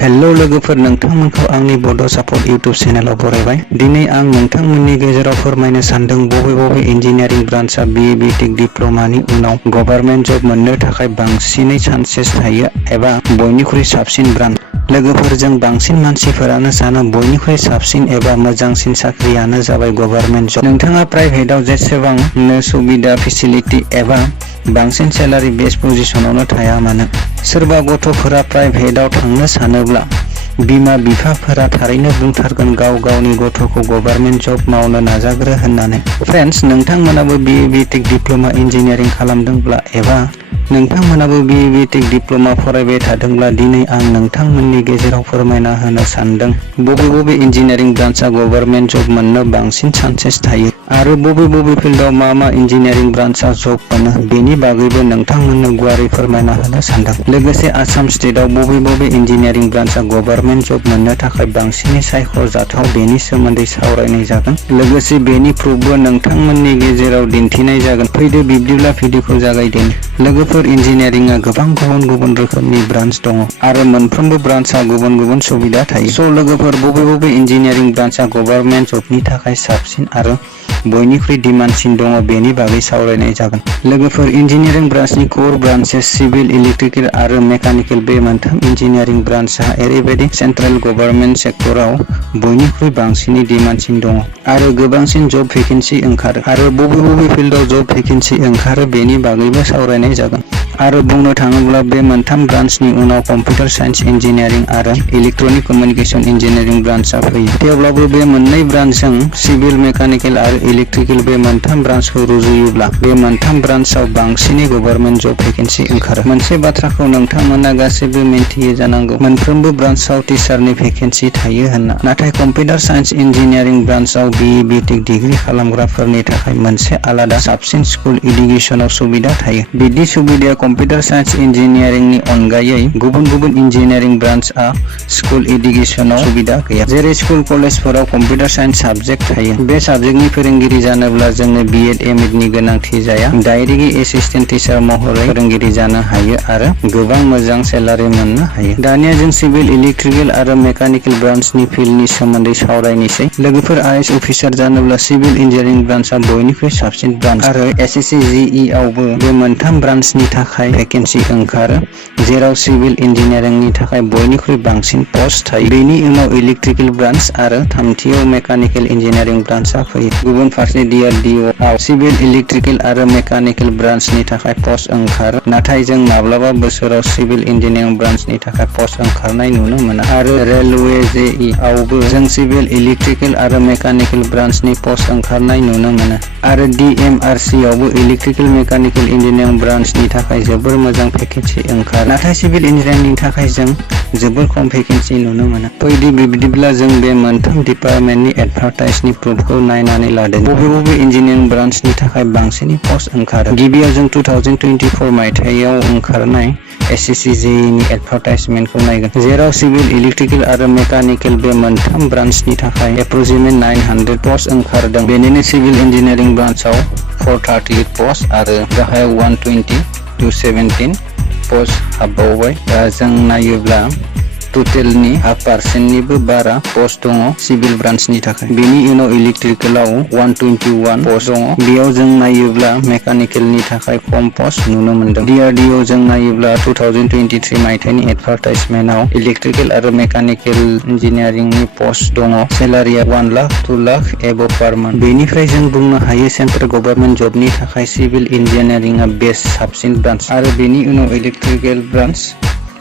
Hello लोगोफोर, नोंथांमोनखौ आंनि बड' सापर्ट इउट्यूब चेनेलाव बरायबाय। दिनै आं नोंथांमोननि गेजेराव फोरमायनो सानदों बबे इन्जिनियारिं ब्रान्चआ BE BTech डिप्ल'मानि उनाव गभर्नमेन्ट जब मोननो थाखाय बांसिनै चान्सेस थायो एबा बयनिख्रुइ साबसिन ब्रान्च। लोगोफोर, जों बांसिन मानसिफोरानो सानो बयनिख्रुइ साबसिन एबा मोजांसिन साख्रियानो जाबाय गभर्नमेन्ट जब। नोंथाङा प्राइभेटआव जेसेबांनो सुबिदा फेसिलिटि एबा बांसिन सेलारि बेस पजिशनावनो थाया मानो, सोरबा गथ'फोरा प्राइभेटआव थांनो सानोब्ला बिमा बिफाफोरा थारैनो बुंथारगोन गाव गावनि गथ'खौ गभर्नमेन्ट जब मावनो नाजाग्रो होननानै। फ्रेन्ड्स, नोंथांमोनाबो BE BTech डिप्ल'मा इन्जिनियारिं खालामदोंब्ला एबा नोंथांमोनाबो BE BTech डिप्ल'मा फरायबाय थादोंब्ला दिनै आं नोंथांमोननि गेजेराव फोरमायना होनो सानदों बबे इन्जिनियारिं ब्रान्चआ गभर्नमेन्ट जब मोननो बांसिन चान्सेस थायो आरो बबे फिल्डआव मा इन्जिनियारिं ब्रान्चआ जब मोनो बेनि बागैबो नोंथांमोननो गुवारै फोरमायना होनो सानदों। लोगोसे आसाम स्टेटआव बबे इन्जिनियारिं ब्रान्चआ गभर्नमेन्ट जब मोननो थाखाय बांसिनै सायख'जाथाव बेनि सोमोन्दै सावरायनाय जागोन। लोगोसे बेनि प्रुफबो नोंथांमोननि गेजेराव दिन्थिनाय जागोन। फैदो बिब्दिब्ला भिडिअखौ जागायदिनि। लोगोफोर, इन्जिनियारिंआ गोबां गुबुन रोखोमनि ब्रान्च दङ आरो मोनफ्रोमबो ब्रान्चआ गुबुन सुबिदा थायो। स' लोगोफोर, बबे इन्जिनियारिं ब्रान्चआ गभर्नमेन्ट जबनि थाखाय साबसिन आरो बयनिख्रुइ डिमान्डसिन दङ बेनि बागै सावरायनाय जागोन। लोगोफोर, इन्जिनियारिं ब्रान्चनि कोर ब्रान्चेस सिभिल, इलेक्ट्रिकेल आरो मेकानिकेल बे मोनथाम इन्जिनियारिं ब्रान्चआ ओरैबायदि सेन्ट्रेल गभर्नमेन्ट सेक्टराव बयनिख्रुइ बांसिनै डिमान्डसिन दङ आरो गोबांसिन जब भेकेन्सि ओंखारो आरो बबे फिल्डआव जब भेकेन्सि ओंखारो बेनि बागैबो सावरायनाय जागोन। आरो बुंनो थाङोब्ला बे मोनथाम ब्रान्चनि उनाव कम्पिउटार साइन्स इन्जिनियारिं आरो इलेक्ट्रनिक कमिउनिकेशन इन्जिनियारिं ब्रान्चआ फैयो। थेवब्लाबो बे मोननै ब्रान्चजों सिभिल, मेकानिकेल आरो इलेक्ट्रिकेल बे मोनथाम ब्रान्चखौ रुजुयोब्ला बे मोनथाम ब्रान्चआव बांसिनै गभर्नमेन्ट जब भेकेन्सि ओंखारो। मोनसे बाथ्राखौ नोंथांमोना गासैबो मिन्थियो जानांगौ, मोनफ्रोमबो ब्रान्चआव टिचारनि भेकेन्सि थायो होनना। नाथाय कम्पिउटार साइन्स इन्जिनियारिं ब्रान्चआव BE BTech डिग्री खालामग्राफोरनि थाखाय मोनसे आलादा साबसिन स्कुल एडुकेसनाव सुबिदा थायो। बिदि सुबिदाया कम्पिउटार साइन्स इन्जिनियारिंनि अनगायै गुबुन इन्जिनियारिं ब्रान्चआ स्कुल एडुकेसनाव सुबिदा गैया। जेरै स्कुल कलेजफोराव कम्पिउटार साइन्स साबजेक्ट थायो। बे साबजेक्टनि फोरोंगिरि जानोब्ला जोंनो BEd MAd नि गोनांथि जाया। डाइरेक्टलि एसिस्टेन्ट टिचार महरै फोरोंगिरि जानो हायो आरो गोबां मोजां सेलारि मोननो हायो। दानिया जों सिभिल, इलेक्ट्रिकेल आरो मेकानिकेल ब्रान्चनि फिल्डनि सोमोन्दै सावरायनोसै। लोगोफोर, IAS अफिसार जानोब्ला सिभिल इन्जिनियारिं ब्रान्चआ बयनिख्रुइ साबसिन ब्रान्च आरो SSC-JE आवबो बे मोनथाम ब्रान्चनि थाखाय भेकेन्सि ओंखारो, जेराव सिभिल इन्जिनियारिंनि थाखाय बयनिख्रुइ बांसिन पस्ट थायो। बेनि उनाव इलेक्ट्रिकेल ब्रान्च आरो थामथियाव मेकानिकेल इन्जिनियारिं ब्रान्चआ फैयो। गुबुन फारसे DRDO आव सिभिल, इलेक्ट्रिकेल आरो मेकानिकेल ब्रान्चनि थाखाय पस्ट ओंखारो, नाथाय जों माब्लाबा बोसोराव सिभिल इन्जिनियारिं ब्रान्चनि थाखाय पस्ट ओंखारनाय नुनो मोना। आरो रेलवे JE आवबो जों सिभिल, इलेक्ट्रिकेल आरो मेकानिकेल ब्रान्चनि पस्ट ओंखारनाय नुनो मोनो। आरो DMRC आवबो इलेक्ट्रिकेल, मेकानिकेल इन्जिनियारिं ब्रान्चनि थाखाय जोबोर मोजां भेकेन्सि ओंखारो, नाथाय सिभिल इन्जिनियारिंनि थाखाय जों जोबोर खम भेकेन्सि नुनो मोनो। फैदो बिब्दिब्ला जों बे मोनथाम डिपार्टमेन्टनि एडभार्टाइजनि प्रुफखौ नायनानै लादों बबे इन्जिनियारिं ब्रान्चनि थाखाय बांसिनै पस्ट ओंखारो। गिबियाव जों 2024 मायथाइयाव ओंखारनाय SSC-JE नि एडभार्टाइजमेन्टखौ नायगोन, जेराव सिभिल, इलेक्ट्रिकेल आरो मेकानिकेल बे मोनथाम ब्रान्चनि थाखाय एप्रक्सिमेट 900 पस्ट ओंखारदों। बेनिनो सिभिल इन्जिनियारिं ब्रान्चआव 438 पस्ट आरो गाहायाव 120-17 पस्ट हाबबावबाय। दा जों नायोब्ला टटेलनि 0.5%निबो बारा पस्ट दङ सिभिल ब्रान्चनि थाखाय। बेनि उनाव इलेक्ट्रिकेलाव 121 पस्ट दङ। बेयाव जों नायोब्ला मेकानिकेलनि थाखाय खम पस्ट नुनो मोनदों। DRDO जों नायोब्ला 2023 मायथाइनि एडभार्टाइजमेन्टआव इलेक्ट्रिकेल आरो मेकानिकेल इन्जिनियारिंनि पस्ट दङ। सेलारिया 1 लाख 2 लाख एबभ पार मान्थ। बेनिफ्राय जों बुंनो हायो सेन्ट्रेल गभर्नमेन्ट जबनि थाखाय सिभिल इन्जिनियारिंआ बेस्ट साबसिन ब्रान्च आरो बेनि उनाव इलेक्ट्रिकेल ब्रान्च,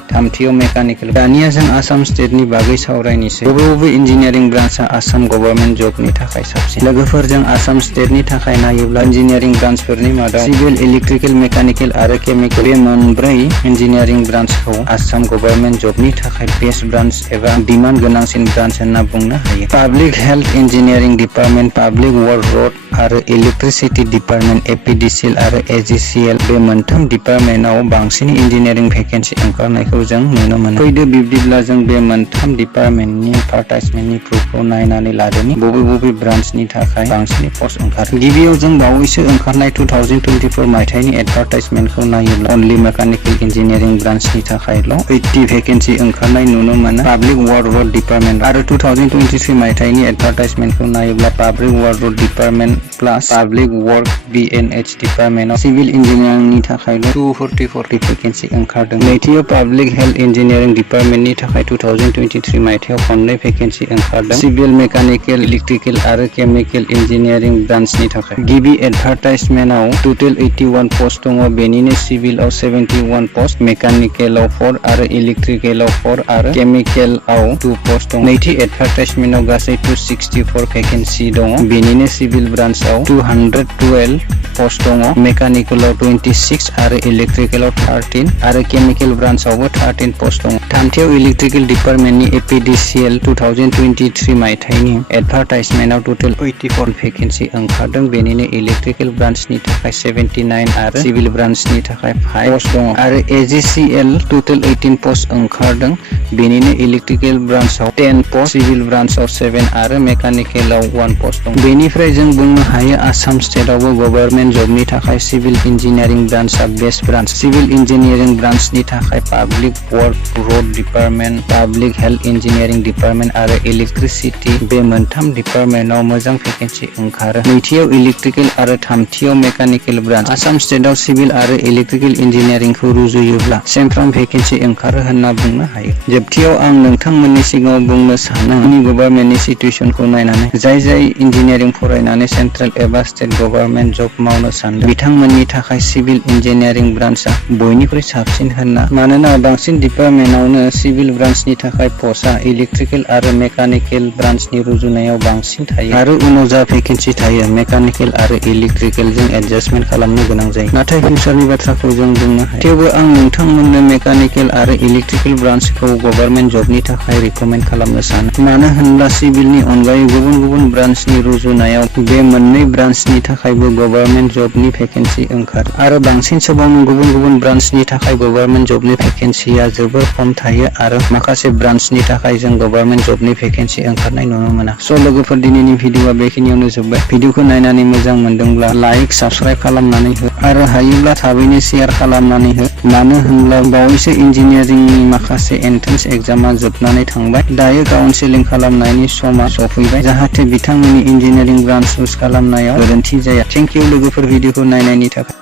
थामथियाव मेकानिकेल। दानिया जों आसाम स्टेटनि बागै सावरायनोसै बबे इन्जिनियारिं ब्रान्चआ आसाम गभर्नमेन्ट जबनि थाखाय साबसिन। लोगोफोर, जों आसाम स्टेटनि थाखाय नायोब्ला इन्जिनियारिं ब्रान्चफोरनि मादाव सिभिल, इलेक्ट्रिकेल, मेकानिकेल आरो केमिकेल बे मोनब्रै इन्जिनियारिं ब्रान्चखौ आसाम गभर्नमेन्ट जबनि थाखाय बेस्ट ब्रान्च एबा डिमान्ड गोनांसिन ब्रान्च होनना बुंनो हायो। Public health engineering department, public work road आरो इलेक्ट्रिसिटि डिपार्टमेन्ट, APDCL आरो AGCL बे मोनथाम डिपार्टमेन्टआव बांसिन इन्जिनियारिं भेकेन्सि ओंखारनायखौ जानायखौ जों नुनो मोनो। फैदो बिब्दिब्ला जों बे मोनथाम डिपार्टमेन्टनि एडभार्टाइजमेन्टनि प्रुफखौ नायनानै लादोनि बबे ब्रान्चनि थाखाय बांसिन पस्ट ओंखारो। गिबियाव जों बावैसो ओंखारनाय 2024 मायथाइनि एडभार्टाइजमेन्टखौ नायोब्ला अनलि मेकानिकेल इन्जिनियारिं ब्रान्चनि थाखायल' 80 भेकेन्सि ओंखारनाय नुनो मोनो पाब्लिक वार्ड रोड डिपार्टमेन्ट। आरो 2023 मायथाइनि एडभार्टाइजमेन्टखौ नायोब्ला पाब्लिक वार्ड रोड डिपार्टमेन्ट प्लास पाब्लिक वर्क BNH डिपार्टमेन्टआव सिभिल इन्जिनियारिंनि थाखायल' 244 भेकेन्सि ओंखारदों। नैथियाव पाब्लिक हेल्थ इन्जिनियारिं डिपार्टमेन्टनि थाखाय 2023 मायथाइयाव 2 भेकेन्सि ओंखारदों सिभिल मेकानिकेल इलेक्ट्रिकेल आरो केमिकेल इन्जिनियारिं ब्रान्चनि थाखाय। गिबि एडभार्टाइजमेन्टआव टोटेल 81 पस्ट दङ, बेनिनो सिभिलआव 71 पस्ट, मेकानिकेलाव 4 आरो इलेक्ट्रिकेलाव 4 आरो केमिकेलआव 2 पस्ट दं। नैथि एडभार्टाइजमेन्टआव गासै 264 भेकेन्सि दङ, बेनिनो सिभिल ब्रान्चआव 212 पस्ट दङ, मेकानिकेलाव 26 आरो इलेक्ट्रिकेलाव 13 आरो केमिकेल ब्रान्चआवबो 13 पस्ट दङ। थामथियाव इलेक्ट्रिकेल डिपार्टमेन्टनि APDCL 2023 मायथाइनि एडभार्टाइजमेन्टआव टोटेल 84 भेकेन्सि ओंखारदों, बेनिनो इलेक्ट्रिकेल ब्रान्चनि थाखाय 79 आरो सिभिल ब्रान्चनि थाखाय 5 पस्ट दङ। आरो AGCL टोटेल 18 पस्ट ओंखारदों, बेनिनो इलेक्ट्रिकेल ब्रान्चआव 10 पस्ट, सिभिल ब्रान्चआव 7 आरो मेकानिकेलाव 1 पस्ट दं। बेनिफ्राय जों बुंनो हायो आसाम स्टेटआवबो गभर्नमेन्ट जबनि थाखाय सिभिल इन्जिनियारिं ब्रान्चआ बेस्ट ब्रान्च। सिभिल इन्जिनियारिं ब्रान्चनि थाखाय public work road department, public health engineering department आरो इलेक्ट्रिसिटि बे मोनथाम डिपार्टमेन्टआव मोजां भेकेन्सि ओंखारो। नैथियाव इलेक्ट्रिकेल आरो थामथियाव मेकानिकेल ब्रान्च। आसाम स्टेटआव सिभिल आरो इलेक्ट्रिकेल इन्जिनियारिंखौ रुजुयोब्ला सेमफ्राम भेकेन्सि ओंखारो होनना बुंनो हायो। जोबथियाव आं नोंथांमोननि सिगाङाव बुंनो सानो गभर्नमेन्टनि सिटुएसनखौ नायनानै जाय इन्जिनियारिं फरायनानै सेन्ट्रेल एबा स्टेट गभर्नमेन्ट जब मावनो सानदों बिथांमोननि थाखाय सिभिल इन्जिनियारिं ब्रान्चआ बयनिख्रुइ साबसिन होनना, मानोना बांसिन डिपार्टमेन्टआवनो सिभिल ब्रान्चनि थाखाय पस्टआ इलेक्ट्रिकेल आरो मेकानिकेल ब्रान्चनि रुजुनायाव बांसिन थायो आरो उनाव जा भेकेन्सि थायो मेकानिकेल आरो इलेक्ट्रिकेलजों एडजास्टमेन्ट खालामनो गोनां जायो। नाथाय फिउचारनि बाथ्राखौ जों बुंनो हाया। थेवबो आं नोंथांमोननो मेकानिकेल आरो इलेक्ट्रिकेल ब्रान्चखौ गभर्नमेन्ट जबनि थाखाय रिकमेन्ड खालामनो सानो, मानो होनब्ला सिभिलनि अनगायै गुबुन ब्रान्चनि रुजुनायाव बे मोननै ब्रान्चनि थाखायबो गभर्नमेन्ट जबनि भेकेन्सि ओंखारो आरो बांसिन समावनो गुबुन ब्रान्चनि थाखाय गभर्नमेन्ट जबनि भेकेन्सिया जोबोर खम थायो आरो माखासे ब्रान्चनि थाखाय जों गभर्नमेन्ट जबनि भेकेन्सि ओंखारनाय नुनो मोना। स' लोगोफोर, दिनैनि भिडिअआ बेखिनियावनो जोब्बाय। भिडिअखौ नायनानै मोजां मोनदोंब्ला लाइक साबस्क्राइब खालामनानै हो आरो हायोब्ला थाबैनो शेयार खालामनानै हो, मानो होनब्ला बावैसो इन्जिनियारिंनि माखासे एन्ट्रेन्स एग्जामआ जोबनानै थांबाय। दायो काउन्सेलिं खालामनायनि समा सफैबाय, जाहाथे बिथांमोननि इन्जिनियारिं ब्रान्च चुज खालामनायाव गोरोन्थि जाया। थेंक इउ लोगोफोर भिडिअखौ नायनायनि थाखाय।